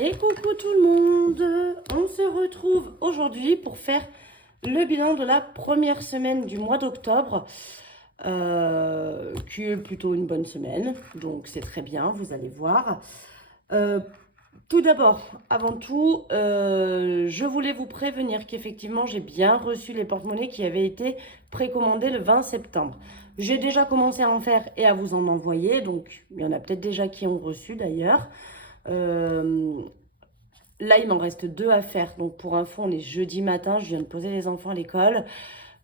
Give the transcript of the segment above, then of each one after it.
Et coucou tout le monde, on se retrouve aujourd'hui pour faire le bilan de la première semaine du mois d'octobre, qui est plutôt une bonne semaine, donc c'est très bien, vous allez voir. Euh, Tout d'abord, avant tout, je voulais vous prévenir qu'effectivement j'ai bien reçu les porte-monnaies qui avaient été précommandés le 20 septembre. J'ai déjà commencé à en faire et à vous en envoyer, donc il y en a peut-être déjà qui ont reçu d'ailleurs. Euh, Là, il m'en reste 2 à faire. Donc, pour info, on est jeudi matin. Je viens de poser les enfants à l'école.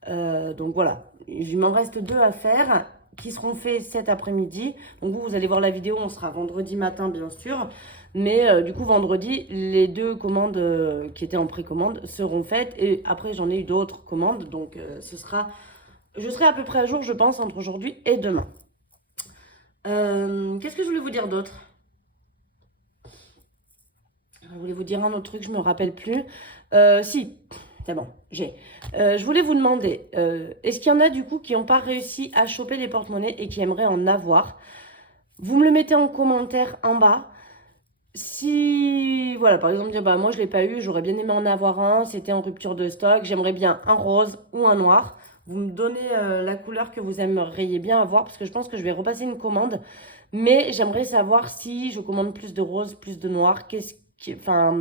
Donc, voilà. Il m'en reste 2 à faire qui seront faits cet après-midi. Donc, vous allez voir la vidéo. On sera vendredi matin, bien sûr. Mais du coup, vendredi, les 2 commandes qui étaient en précommande seront faites. Et après, j'en ai eu d'autres commandes. Donc, je serai à peu près à jour, je pense, entre aujourd'hui et demain. Qu'est-ce que je voulais vous dire d'autre? Je voulais vous dire un autre truc, je me rappelle plus. Si, c'est bon, j'ai. Je voulais vous demander, est-ce qu'il y en a du coup qui n'ont pas réussi à choper les porte-monnaies et qui aimeraient en avoir? Vous me le mettez en commentaire en bas. Si, voilà, par exemple, dire, bah, moi je ne l'ai pas eu, j'aurais bien aimé en avoir un, c'était en rupture de stock, j'aimerais bien un rose ou un noir. Vous me donnez la couleur que vous aimeriez bien avoir parce que je pense que je vais repasser une commande. Mais j'aimerais savoir si je commande plus de rose, plus de noir, enfin,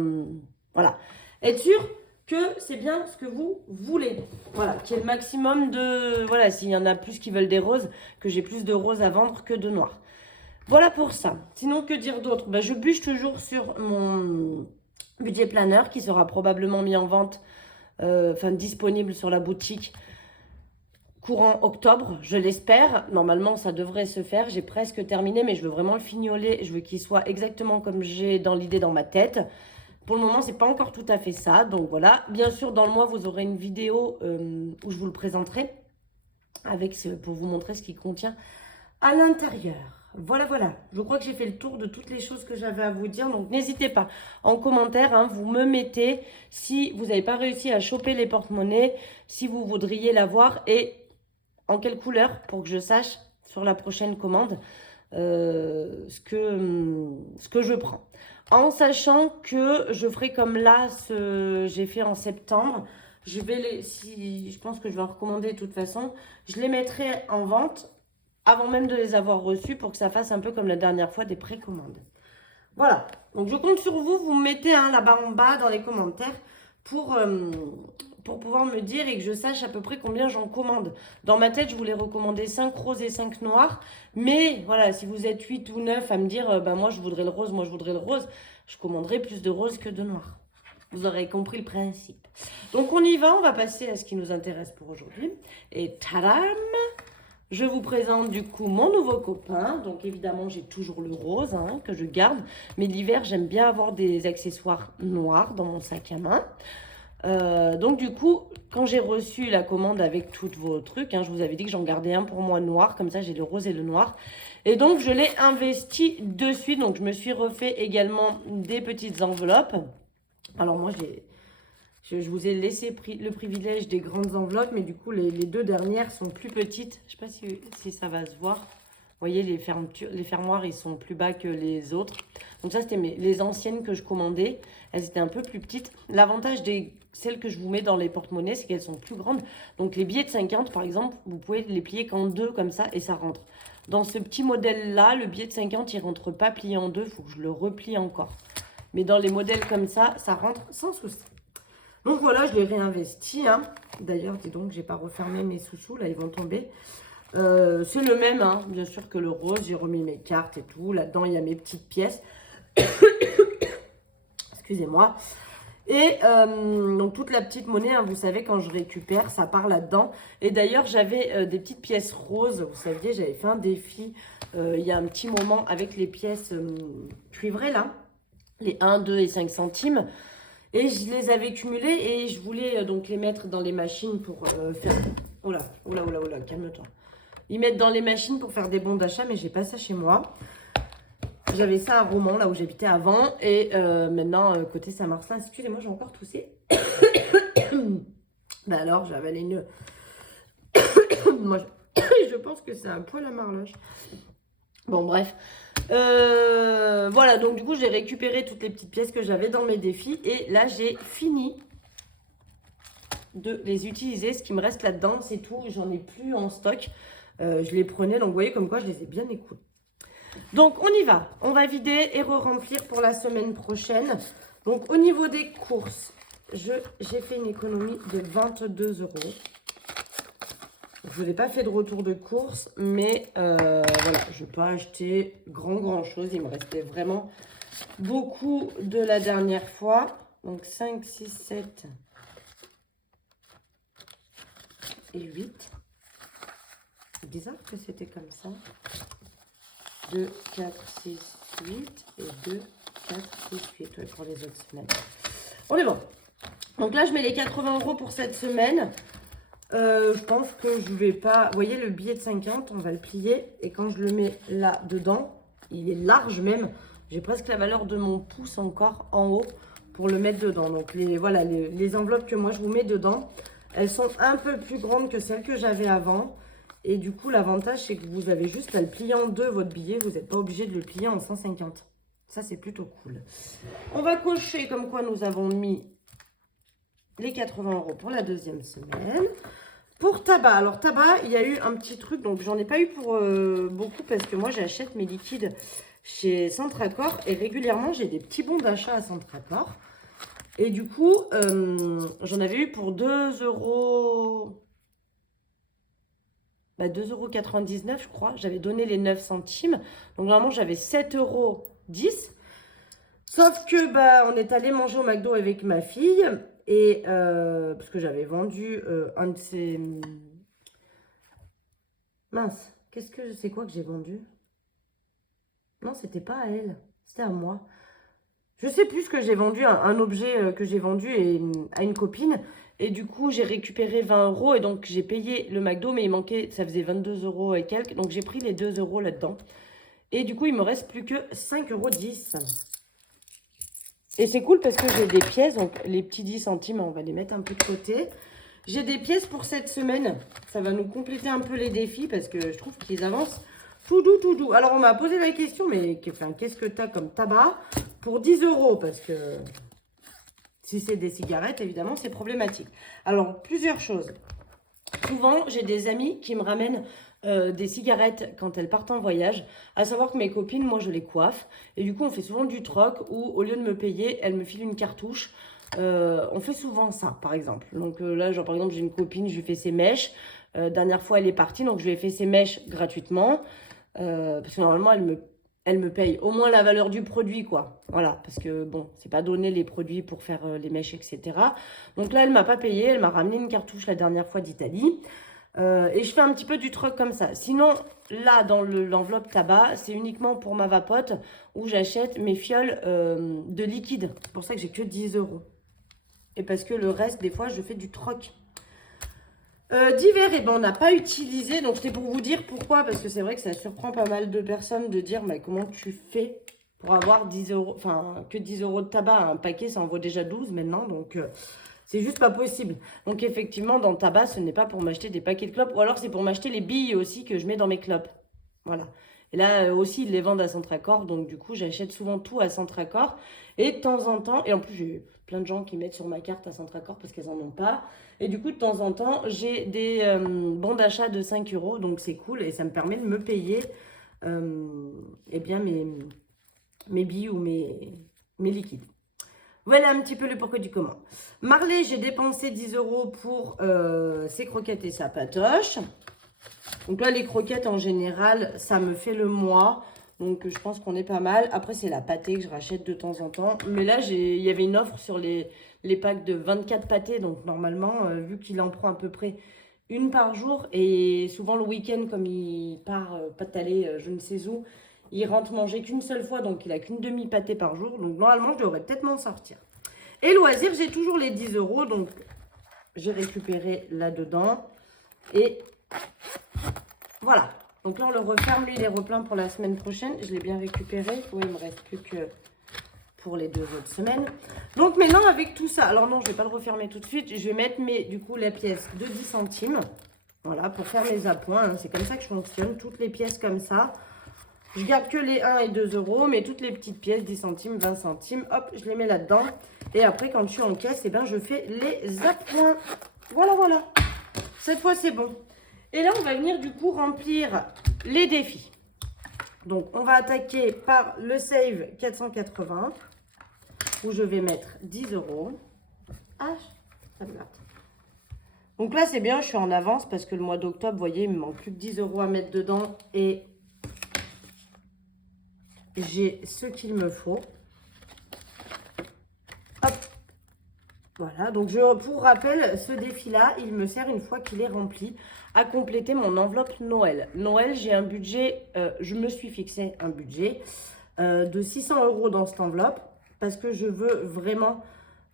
voilà. Être sûr que c'est bien ce que vous voulez. Voilà, qu'il y ait le maximum de, voilà, s'il y en a plus qui veulent des roses, que j'ai plus de roses à vendre que de noirs. Voilà pour ça. Sinon, que dire d'autre? Ben, je bûche toujours sur mon budget planner qui sera probablement mis en vente, enfin disponible sur la boutique courant octobre, je l'espère. Normalement, ça devrait se faire. J'ai presque terminé, mais je veux vraiment le fignoler. Je veux qu'il soit exactement comme j'ai dans l'idée dans ma tête. Pour le moment, c'est pas encore tout à fait ça. Donc voilà. Bien sûr, dans le mois, vous aurez une vidéo où je vous le présenterai pour vous montrer ce qu'il contient à l'intérieur. Voilà, voilà. Je crois que j'ai fait le tour de toutes les choses que j'avais à vous dire. Donc, n'hésitez pas. En commentaire, hein, vous me mettez si vous n'avez pas réussi à choper les porte-monnaies, si vous voudriez l'avoir et en quelle couleur pour que je sache sur la prochaine commande ce que je prends. En sachant que je ferai comme là, j'ai fait en septembre. Je pense que je vais en recommander de toute façon. Je les mettrai en vente avant même de les avoir reçus pour que ça fasse un peu comme la dernière fois des précommandes. Voilà, donc je compte sur vous, vous me mettez là-bas en bas dans les commentaires pour pouvoir me dire et que je sache à peu près combien j'en commande. Dans ma tête, je voulais recommander 5 roses et 5 noirs, mais voilà, si vous êtes 8 ou 9 à me dire, bah, moi je voudrais le rose, moi je voudrais le rose, je commanderai plus de roses que de noirs. Vous aurez compris le principe. Donc on y va, on va passer à ce qui nous intéresse pour aujourd'hui. Et tadam! Je vous présente du coup mon nouveau copain. Donc évidemment, j'ai toujours le rose hein, que je garde. Mais l'hiver, j'aime bien avoir des accessoires noirs dans mon sac à main. Donc du coup, quand j'ai reçu la commande avec tous vos trucs, hein, je vous avais dit que j'en gardais un pour moi noir. Comme ça, j'ai le rose et le noir. Et donc, je l'ai investi dessus. Donc, je me suis refait également des petites enveloppes. Alors moi, je vous ai laissé le privilège des grandes enveloppes, mais du coup, les 2 dernières sont plus petites. Je ne sais pas si ça va se voir. Vous voyez, les fermoirs, ils sont plus bas que les autres. Donc ça, c'était les anciennes que je commandais. Elles étaient un peu plus petites. L'avantage celles que je vous mets dans les porte-monnaies, c'est qu'elles sont plus grandes. Donc les billets de 50, par exemple, vous pouvez les plier qu'en 2 comme ça et ça rentre. Dans ce petit modèle-là, le billet de 50, il ne rentre pas plié en 2. Il faut que je le replie encore. Mais dans les modèles comme ça rentre sans souci. Donc voilà, je l'ai réinvesti. Hein. D'ailleurs, dis donc, j'ai pas refermé mes sous-sous. Là, ils vont tomber. C'est le même, hein, bien sûr, que le rose. J'ai remis mes cartes et tout. Là-dedans, il y a mes petites pièces. Excusez-moi. Et donc, toute la petite monnaie, hein, vous savez, quand je récupère, ça part là-dedans. Et d'ailleurs, j'avais des petites pièces roses. Vous saviez, j'avais fait un défi il y a un petit moment avec les pièces cuivrées, là. Les 1, 2 et 5 centimes. Et je les avais cumulés et je voulais donc les mettre dans les machines pour faire... Oh là, calme-toi. Les mettre dans les machines pour faire des bons d'achat, mais j'ai pas ça chez moi. J'avais ça à Romans, là où j'habitais avant. Et maintenant, côté Saint-Martin, excusez-moi, j'ai encore toussé. Ben alors, j'avais les nœuds. Moi, je pense que c'est un poil à marloche. Bon, bref. Voilà, donc du coup, j'ai récupéré toutes les petites pièces que j'avais dans mes défis. Et là, j'ai fini de les utiliser. Ce qui me reste là-dedans, c'est tout. J'en ai plus en stock. Je les prenais, donc vous voyez comme quoi je les ai bien écoulés. Donc, on y va. On va vider et re-remplir pour la semaine prochaine. Donc, au niveau des courses, j'ai fait une économie de 22 €. Je n'ai pas fait de retour de course, mais voilà, je n'ai pas acheté grand chose. Il me restait vraiment beaucoup de la dernière fois. Donc 5, 6, 7 et 8. C'est bizarre que c'était comme ça. 2, 4, 6, 8 et 2, 4, 6, 8 ouais, pour les autres semaines. On est bon. Donc là, je mets les 80 € pour cette semaine. Je pense que je vais pas... Vous voyez, le billet de 50, on va le plier. Et quand je le mets là, dedans, il est large même. J'ai presque la valeur de mon pouce encore en haut pour le mettre dedans. Donc, voilà, les enveloppes que moi, je vous mets dedans, elles sont un peu plus grandes que celles que j'avais avant. Et du coup, l'avantage, c'est que vous avez juste à le plier en deux, votre billet. Vous n'êtes pas obligé de le plier en 150. Ça, c'est plutôt cool. On va cocher comme quoi nous avons mis les 80 € pour la deuxième semaine. Pour tabac, alors tabac, il y a eu un petit truc, donc j'en ai pas eu pour beaucoup parce que moi j'achète mes liquides chez Centracor et régulièrement j'ai des petits bons d'achat à Centracor. Et du coup, j'en avais eu pour 2 €, 2,99 € je crois. J'avais donné les 9 centimes, donc normalement j'avais 7,10 €. Sauf que on est allé manger au McDo avec ma fille. Et parce que j'avais vendu un de ces... Mince, c'est quoi que j'ai vendu? Non, c'était pas à elle, c'était à moi. Je sais plus ce que j'ai vendu, un objet que j'ai vendu à une copine. Et du coup, j'ai récupéré 20 € et donc j'ai payé le McDo, mais il manquait, ça faisait 22 € et quelques. Donc j'ai pris les 2 € là-dedans. Et du coup, il me reste plus que 5,10 €. Et c'est cool parce que j'ai des pièces, donc les petits 10 centimes, on va les mettre un peu de côté. J'ai des pièces pour cette semaine. Ça va nous compléter un peu les défis parce que je trouve qu'ils avancent tout doux, tout doux. Alors, on m'a posé la question, mais qu'est-ce que tu as comme tabac pour 10 €? Parce que si c'est des cigarettes, évidemment, c'est problématique. Alors, plusieurs choses. Souvent, j'ai des amis qui me ramènent des cigarettes quand elles partent en voyage. À savoir que mes copines, moi, je les coiffe. Et du coup, on fait souvent du troc où, au lieu de me payer, elles me filent une cartouche. On fait souvent ça, par exemple. Donc là, genre, par exemple, j'ai une copine, je lui fais ses mèches. Dernière fois, elle est partie, donc je lui ai fait ses mèches gratuitement. Parce que normalement, elle me paye au moins la valeur du produit, quoi. Voilà, parce que bon, c'est pas donné les produits pour faire les mèches, etc. Donc là, elle m'a pas payé, elle m'a ramené une cartouche la dernière fois d'Italie. Et je fais un petit peu du troc comme ça. Sinon, là, dans l'enveloppe tabac, c'est uniquement pour ma vapote où j'achète mes fioles de liquide. C'est pour ça que j'ai que 10 €. Et parce que le reste, des fois, je fais du troc. Divers, eh ben, on n'a pas utilisé. Donc, c'était pour vous dire pourquoi. Parce que c'est vrai que ça surprend pas mal de personnes de dire mais comment tu fais pour avoir 10 €, enfin, que 10 € de tabac. Un paquet, ça en vaut déjà 12 maintenant. Donc, c'est juste pas possible. Donc, effectivement, dans le tabac, ce n'est pas pour m'acheter des paquets de clopes. Ou alors, c'est pour m'acheter les billes aussi que je mets dans mes clopes. Voilà. Et là aussi, ils les vendent à Centracor. Donc, du coup, j'achète souvent tout à Centracor. Et de temps en temps, et en plus, j'ai plein de gens qui mettent sur ma carte à Centracor parce qu'elles n'en ont pas. Et du coup, de temps en temps, j'ai des bons d'achat de 5 €. Donc, c'est cool. Et ça me permet de me payer eh bien, mes billes ou mes liquides. Voilà un petit peu le pourquoi du comment. Marley, j'ai dépensé 10 € pour ses croquettes et sa patoche. Donc là, les croquettes, en général, ça me fait le mois. Donc, je pense qu'on est pas mal. Après, c'est la pâtée que je rachète de temps en temps. Mais là, il y avait une offre sur les packs de 24 pâtés. Donc, normalement, vu qu'il en prend à peu près une par jour. Et souvent, le week-end, comme il part pas aller je ne sais où, il rentre manger qu'une seule fois. Donc, il a qu'une demi-pâtée par jour. Donc, normalement, je devrais peut-être m'en sortir. Et loisirs, j'ai toujours les 10 €. Donc, j'ai récupéré là-dedans. Et voilà. Donc là, on le referme. Lui, il est replein pour la semaine prochaine. Je l'ai bien récupéré. Oui, il ne me reste plus que pour les 2 autres semaines. Donc maintenant, avec tout ça, alors non, je ne vais pas le refermer tout de suite. Je vais mettre du coup la pièce de 10 centimes. Voilà, pour faire mes appoints. Hein. C'est comme ça que je fonctionne. Toutes les pièces comme ça. Je garde que les 1 et 2 euros, mais toutes les petites pièces, 10 centimes, 20 centimes, hop, je les mets là-dedans. Et après, quand je suis en caisse, eh ben, je fais les appoints. Voilà, voilà. Cette fois, c'est bon. Et là, on va venir du coup remplir les défis. Donc, on va attaquer par le save 480, où je vais mettre 10 euros. Ah, ça me gratte. Donc là, c'est bien, je suis en avance parce que le mois d'octobre, vous voyez, il me manque plus que 10 euros à mettre dedans. Et j'ai ce qu'il me faut. Hop. Voilà, donc pour rappel, ce défi-là, il me sert une fois qu'il est rempli à compléter mon enveloppe Noël. Noël, j'ai un budget, je me suis fixé un budget de 600 euros dans cette enveloppe parce que je veux vraiment,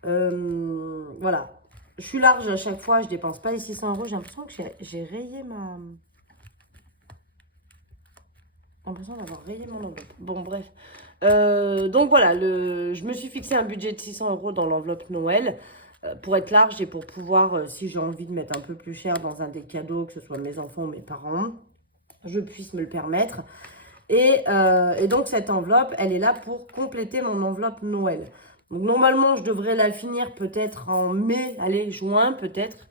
voilà, je suis large à chaque fois, je dépense pas les 600 euros. J'ai l'impression que j'ai rayé ma... l'impression d'avoir rayé mon enveloppe. Bon, bref. Donc voilà, je me suis fixé un budget de 600 euros dans l'enveloppe Noël pour être large et pour pouvoir, si j'ai envie de mettre un peu plus cher dans un des cadeaux, que ce soit mes enfants ou mes parents, je puisse me le permettre. Et donc cette enveloppe, elle est là pour compléter mon enveloppe Noël. Donc normalement, je devrais la finir peut-être en mai, allez, juin peut-être.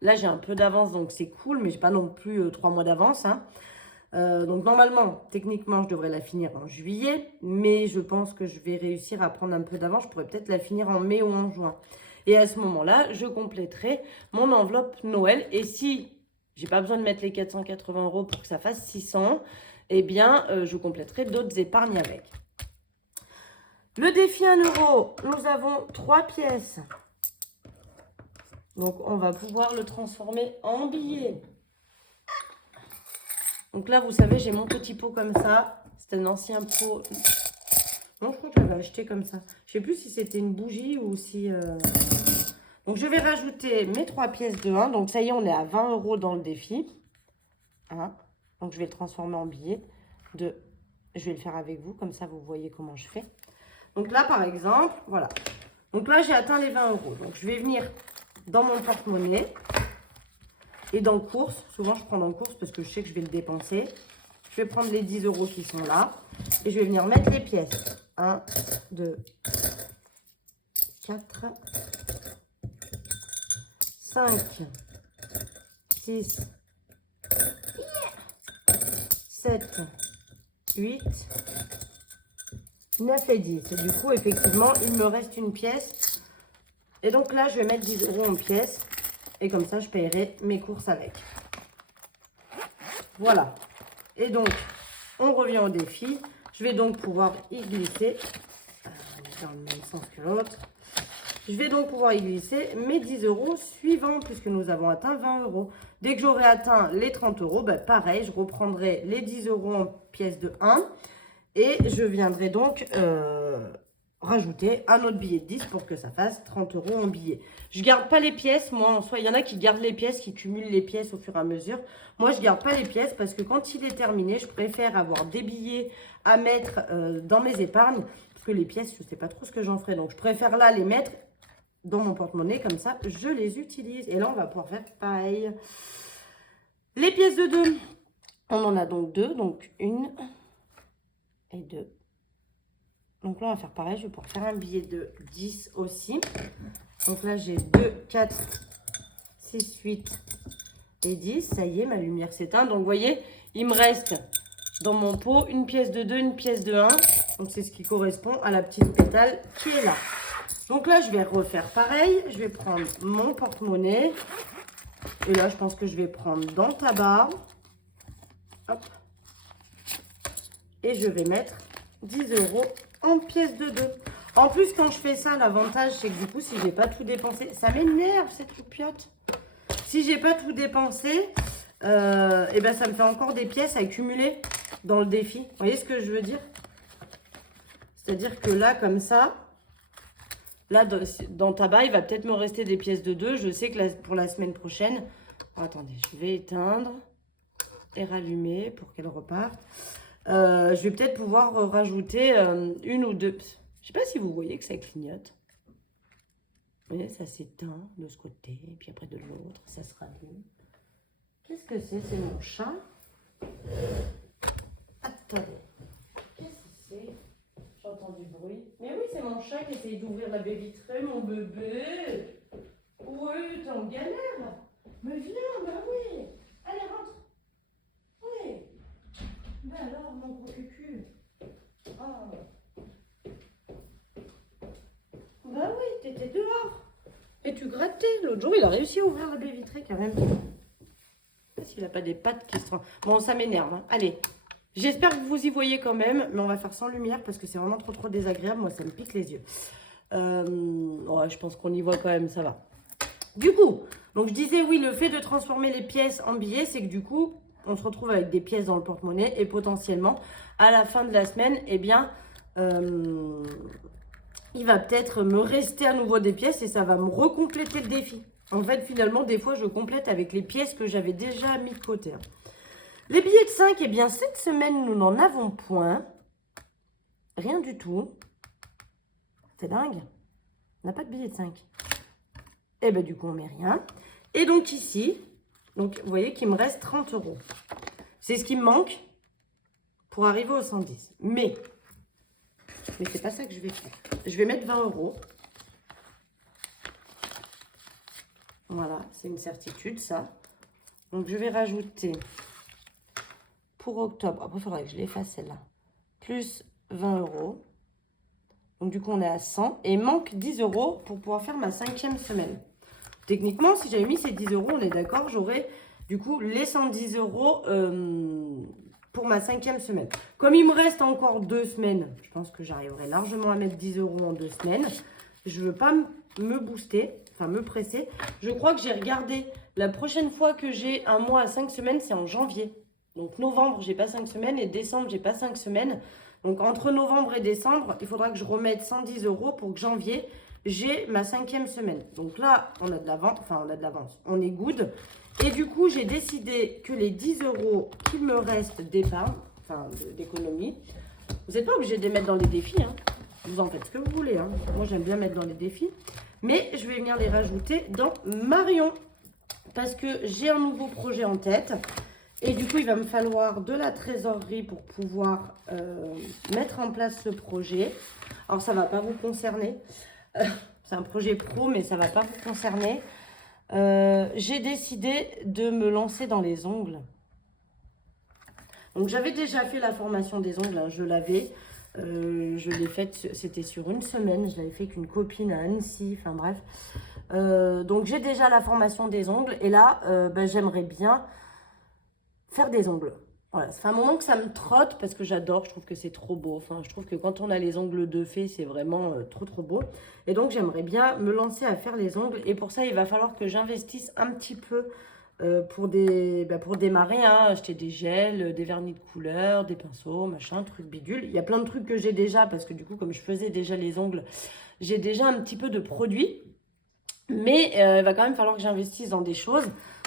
Là, j'ai un peu d'avance, donc c'est cool, mais j'ai pas non plus 3 mois d'avance, hein. Donc normalement, techniquement, je devrais la finir en juillet, mais je pense que je vais réussir à prendre un peu d'avance. Je pourrais peut-être la finir en mai ou en juin. Et à ce moment-là, je compléterai mon enveloppe Noël. Et si j'ai pas besoin de mettre les 480 euros pour que ça fasse 600, eh bien, je compléterai d'autres épargnes avec. Le défi 1 euro, nous avons 3 pièces. Donc, on va pouvoir le transformer en billet. Donc là, vous savez, j'ai mon petit pot comme ça. C'est un ancien pot. Non, je crois que je l'avais acheté comme ça. Je ne sais plus si c'était une bougie ou si... Donc, je vais rajouter mes 3 pièces de 1. Donc, ça y est, on est à 20 euros dans le défi. Hein. Donc, je vais le transformer en billet. Je vais le faire avec vous. Comme ça, vous voyez comment je fais. Donc là, par exemple, voilà. Donc là, j'ai atteint les 20 euros. Donc, je vais venir dans mon porte-monnaie. Et dans course, souvent je prends dans course parce que je sais que je vais le dépenser. Je vais prendre les 10 euros qui sont là. Et je vais venir mettre les pièces. 1, 2, 4, 5, 6, 7, 8, 9 et 10. Et du coup, effectivement, il me reste une pièce. Et donc là, je vais mettre 10 euros en pièce. Et comme ça, je paierai mes courses avec. Voilà. Et donc, on revient au défi. Je vais donc pouvoir y glisser. Dans le même sens que l'autre. Je vais donc pouvoir y glisser mes 10 euros suivants, puisque nous avons atteint 20 euros. Dès que j'aurai atteint les 30 euros, ben pareil, je reprendrai les 10 euros en pièces de 1. Et je viendrai donc rajouter un autre billet de 10 pour que ça fasse 30 euros en billet. Je ne garde pas les pièces, moi en soi. Il y en a qui gardent les pièces, qui cumulent les pièces au fur et à mesure. Moi, je ne garde pas les pièces parce que quand il est terminé, je préfère avoir des billets à mettre dans mes épargnes. Parce que les pièces, je ne sais pas trop ce que j'en ferai. Donc, je préfère là les mettre dans mon porte-monnaie. Comme ça, je les utilise. Et là, on va pouvoir faire pareil. Les pièces de 2. On en a donc 2. Donc, 1 et 2. Donc là, on va faire pareil. Je vais pouvoir faire un billet de 10 aussi. Donc là, j'ai 2, 4, 6, 8 et 10. Ça y est, ma lumière s'éteint. Donc, vous voyez, il me reste dans mon pot une pièce de 2, une pièce de 1. Donc, c'est ce qui correspond à la petite pétale qui est là. Donc là, je vais refaire pareil. Je vais prendre mon porte-monnaie. Et là, je pense que je vais prendre dans le tabac. Hop. Et je vais mettre 10 euros en pièces de 2. En plus, quand je fais ça, l'avantage, c'est que du coup, si j'ai pas tout dépensé, ça m'énerve cette loupiote. Si j'ai pas tout dépensé, et ben ça me fait encore des pièces à accumuler dans le défi. Vous voyez ce que je veux dire? C'est-à-dire que là, comme ça, là, dans tabac, il va peut-être me rester des pièces de 2. Je sais que pour la semaine prochaine... Oh, attendez, je vais éteindre et rallumer pour qu'elle reparte. Je vais peut-être pouvoir rajouter une ou deux. Je ne sais pas si vous voyez que ça clignote. Vous voyez, ça s'éteint de ce côté, et puis après de l'autre, ça se rallume. Qu'est-ce que c'est? C'est mon chat. Attendez. Qu'est-ce que c'est? J'entends du bruit. Mais oui, c'est mon chat qui essaye d'ouvrir la baie vitrée, mon bébé. Oui, t'es en galère. Mais viens, bah oui. Allez, rentre. Oui. Ben alors, mon gros cucu. Ah. Bah oui, t'étais dehors. Et tu grattais. L'autre jour, il a réussi à ouvrir la baie vitrée quand même. Parce qu'il n'a pas des pattes qui se... Bon, ça m'énerve. Hein. Allez. J'espère que vous y voyez quand même. Mais on va faire sans lumière parce que c'est vraiment trop désagréable. Moi, ça me pique les yeux. Ouais, je pense qu'on y voit quand même. Ça va. Du coup, donc je disais oui, le fait de transformer les pièces en billets, c'est que du coup, on se retrouve avec des pièces dans le porte-monnaie et potentiellement, à la fin de la semaine, eh bien, il va peut-être me rester à nouveau des pièces et ça va me recompléter le défi. En fait, finalement, des fois, je complète avec les pièces que j'avais déjà mis de côté. Hein. Les billets de 5, eh bien, cette semaine, nous n'en avons point. Rien du tout. C'est dingue. On n'a pas de billets de 5. Et bien, du coup, on met rien. Et donc, ici, donc, vous voyez qu'il me reste 30 €. C'est ce qui me manque pour arriver aux 110. Mais c'est pas ça que je vais faire. Je vais mettre 20 €. Voilà, c'est une certitude, ça. Donc, je vais rajouter pour octobre. Après, il faudrait que je l'efface, celle-là. Plus 20 €. Donc, du coup, on est à 100. Et il manque 10 € pour pouvoir faire ma 5e semaine. Techniquement, si j'avais mis ces 10 €, on est d'accord, j'aurais du coup les 110 € pour ma 5e semaine. Comme il me reste encore 2 semaines, je pense que j'arriverai largement à mettre 10 € en 2 semaines. Je ne veux pas me booster, enfin me presser. Je crois que j'ai regardé la prochaine fois que j'ai un mois à 5 semaines, c'est en janvier. Donc novembre, j'ai pas 5 semaines et décembre, j'ai pas 5 semaines. Donc entre novembre et décembre, il faudra que je remette 110 € pour que janvier, j'ai ma 5e semaine. Donc là, on a de l'avance, enfin on a de l'avance, on est good. Et du coup, j'ai décidé que les 10 € qu'il me reste d'épargne, enfin d'économie, vous n'êtes pas obligé de les mettre dans les défis, hein. Vous en faites ce que vous voulez, hein. Moi, j'aime bien mettre dans les défis. Mais je vais venir les rajouter dans Marion. Parce que j'ai un nouveau projet en tête. Et du coup, il va me falloir de la trésorerie pour pouvoir mettre en place ce projet. Alors, ça ne va pas vous concerner. C'est un projet pro, mais ça ne va pas vous concerner. J'ai décidé de me lancer dans les ongles. Donc, j'avais déjà fait la formation des ongles. Hein, je l'avais. Je l'ai faite, c'était sur une semaine. Je l'avais fait avec une copine à Annecy. Enfin, bref. Donc, j'ai déjà la formation des ongles. Et là, j'aimerais bien faire des ongles. Voilà, ça fait un moment que ça me trotte parce que j'adore, je trouve que c'est trop beau. Enfin, je trouve que quand on a les ongles de fée, c'est vraiment trop beau. Et donc, j'aimerais bien me lancer à faire les ongles. Et pour ça, il va falloir que j'investisse un petit peu pour démarrer. Hein, acheter des gels, des vernis de couleur, des pinceaux, machin, trucs bidule. Il y a plein de trucs que j'ai déjà parce que du coup, comme je faisais déjà les ongles, j'ai déjà un petit peu de produits. Mais il va quand même falloir que j'investisse dans des choses.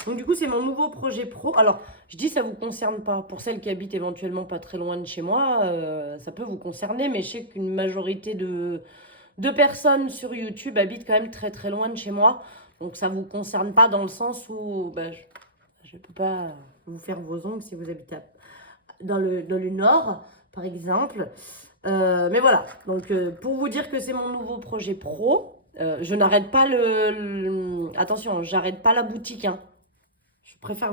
Donc du coup, c'est mon nouveau projet pro. Alors, je dis ça ne vous concerne pas. Pour celles qui habitent éventuellement pas très loin de chez moi, ça peut vous concerner. Mais je sais qu'une majorité de personnes sur YouTube habitent quand même très loin de chez moi. Donc ça ne vous concerne pas dans le sens où je ne peux pas vous faire vos ongles si vous habitez dans le nord, par exemple. Mais voilà, donc pour vous dire que c'est mon nouveau projet pro. Je n'arrête pas attention, j'arrête pas la boutique. Hein. Je préfère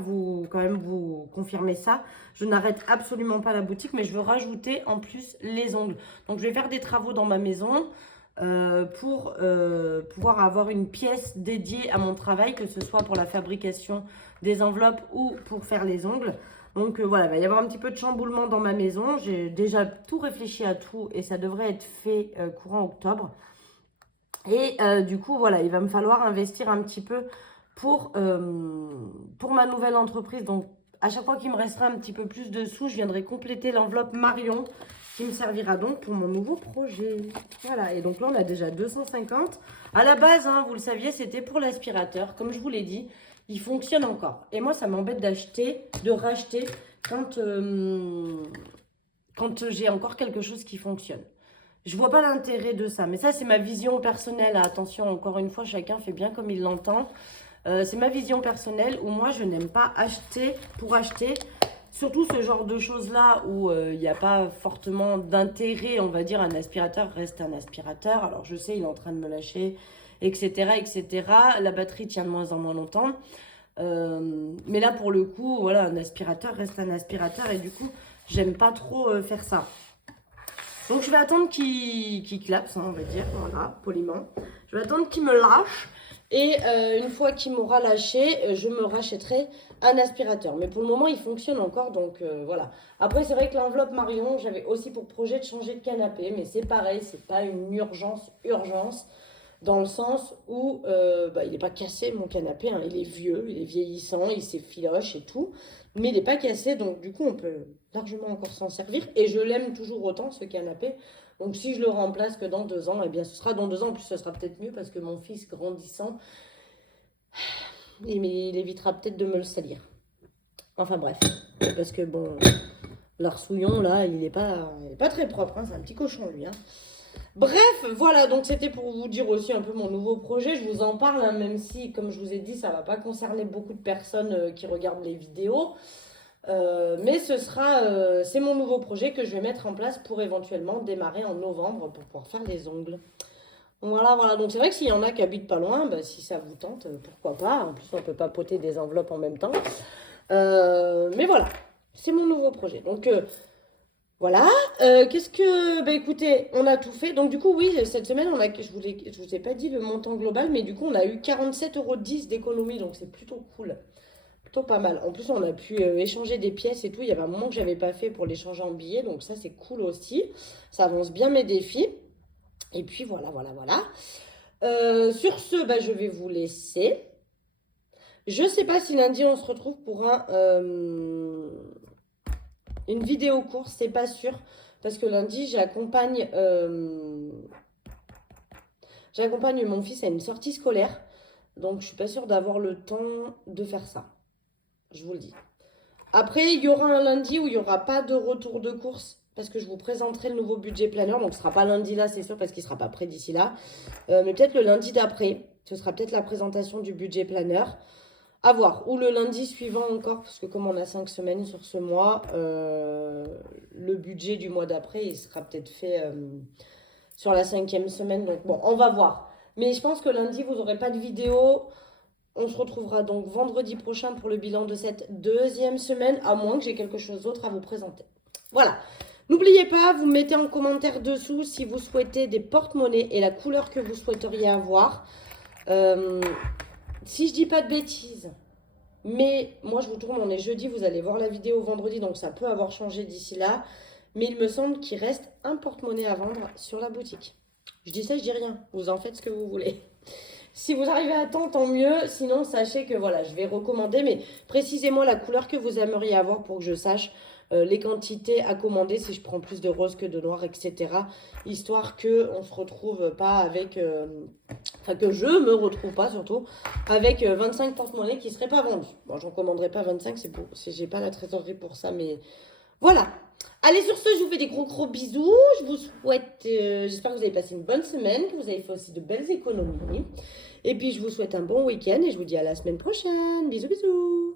quand même vous confirmer ça. Je n'arrête absolument pas la boutique, mais je veux rajouter en plus les ongles. Donc, je vais faire des travaux dans ma maison pour pouvoir avoir une pièce dédiée à mon travail, que ce soit pour la fabrication des enveloppes ou pour faire les ongles. Donc, voilà, il va y avoir un petit peu de chamboulement dans ma maison. J'ai déjà tout réfléchi à tout et ça devrait être fait courant octobre. Et du coup, voilà, il va me falloir investir un petit peu pour ma nouvelle entreprise. Donc, à chaque fois qu'il me restera un petit peu plus de sous, je viendrai compléter l'enveloppe Marion qui me servira donc pour mon nouveau projet. Voilà, et donc là, on a déjà 250. À la base, hein, vous le saviez, c'était pour l'aspirateur. Comme je vous l'ai dit, il fonctionne encore. Et moi, ça m'embête de racheter quand j'ai encore quelque chose qui fonctionne. Je vois pas l'intérêt de ça. Mais ça, c'est ma vision personnelle. Attention, encore une fois, chacun fait bien comme il l'entend. C'est ma vision personnelle où moi, je n'aime pas acheter pour acheter. surtout ce genre de choses-là où il n'y a pas fortement d'intérêt, on va dire, un aspirateur reste un aspirateur. Alors je sais, il est en train de me lâcher, etc., etc. La batterie tient de moins en moins longtemps. Mais là, pour le coup, voilà, un aspirateur reste un aspirateur et du coup, j'aime pas trop faire ça. Donc, je vais attendre qu'il clapse, hein, on va dire, voilà, poliment. Je vais attendre qu'il me lâche et une fois qu'il m'aura lâché, je me rachèterai un aspirateur. Mais pour le moment, il fonctionne encore, donc voilà. Après, c'est vrai que l'enveloppe Marion, j'avais aussi pour projet de changer de canapé, mais c'est pareil, c'est pas une urgence. Dans le sens où il n'est pas cassé mon canapé, hein, il est vieux, il est vieillissant, il s'effiloche et tout, mais il n'est pas cassé, donc du coup on peut largement encore s'en servir, et je l'aime toujours autant ce canapé, donc si je le remplace que dans 2 ans, eh bien ce sera dans 2 ans, en plus ce sera peut-être mieux parce que mon fils grandissant, il évitera peut-être de me le salir. Enfin bref, parce que bon, l'arsouillon là, il n'est pas très propre, hein, c'est un petit cochon lui, hein. Bref, voilà, donc c'était pour vous dire aussi un peu mon nouveau projet. Je vous en parle, hein, même si, comme je vous ai dit, ça ne va pas concerner beaucoup de personnes qui regardent les vidéos. Mais c'est mon nouveau projet que je vais mettre en place pour éventuellement démarrer en novembre pour pouvoir faire les ongles. Voilà, voilà. Donc c'est vrai que s'il y en a qui habitent pas loin, bah, si ça vous tente, pourquoi pas. En plus, on peut papoter des enveloppes en même temps. Mais voilà, c'est mon nouveau projet. Donc voilà, écoutez, on a tout fait. Donc du coup, oui, cette semaine, je vous ai pas dit le montant global, mais du coup, on a eu 47,10 € d'économie, donc c'est plutôt cool, plutôt pas mal. En plus, on a pu échanger des pièces et tout. Il y avait un moment que j'avais pas fait pour l'échanger en billets, donc ça, c'est cool aussi. Ça avance bien mes défis. Et puis voilà, voilà, voilà. Sur ce, je vais vous laisser. Je sais pas si lundi, on se retrouve pour une vidéo course, c'est pas sûr. Parce que lundi, j'accompagne mon fils à une sortie scolaire. Donc, je suis pas sûre d'avoir le temps de faire ça. Je vous le dis. Après, il y aura un lundi où il n'y aura pas de retour de course. Parce que je vous présenterai le nouveau budget planner. Donc, ce ne sera pas lundi là, c'est sûr, parce qu'il ne sera pas prêt d'ici là. Mais peut-être le lundi d'après. Ce sera peut-être la présentation du budget planner. À voir. Ou le lundi suivant encore, parce que comme on a 5 semaines sur ce mois, le budget du mois d'après, il sera peut-être fait sur la 5e semaine. Donc bon, on va voir. Mais je pense que lundi, vous n'aurez pas de vidéo. On se retrouvera donc vendredi prochain pour le bilan de cette 2e semaine, à moins que j'ai quelque chose d'autre à vous présenter. Voilà. N'oubliez pas, vous mettez en commentaire dessous si vous souhaitez des porte-monnaies et la couleur que vous souhaiteriez avoir. Si je dis pas de bêtises, mais moi je vous tourne, on est jeudi, vous allez voir la vidéo vendredi, donc ça peut avoir changé d'ici là. Mais il me semble qu'il reste un porte-monnaie à vendre sur la boutique. Je dis ça, je dis rien. Vous en faites ce que vous voulez. Si vous arrivez à temps, tant mieux. Sinon, sachez que voilà, je vais recommander. Mais précisez-moi la couleur que vous aimeriez avoir pour que je sache les quantités à commander si je prends plus de rose que de noir, etc. Histoire qu'on ne se retrouve pas avec... Enfin, que je me retrouve pas surtout avec 25 porte-monnaies qui ne seraient pas vendus. Bon, j'en commanderai pas 25, j'ai pas la trésorerie pour ça, mais voilà. Allez, sur ce, je vous fais des gros gros bisous. Je vous souhaite, j'espère que vous avez passé une bonne semaine, que vous avez fait aussi de belles économies. Et puis, je vous souhaite un bon week-end et je vous dis à la semaine prochaine. Bisous, bisous.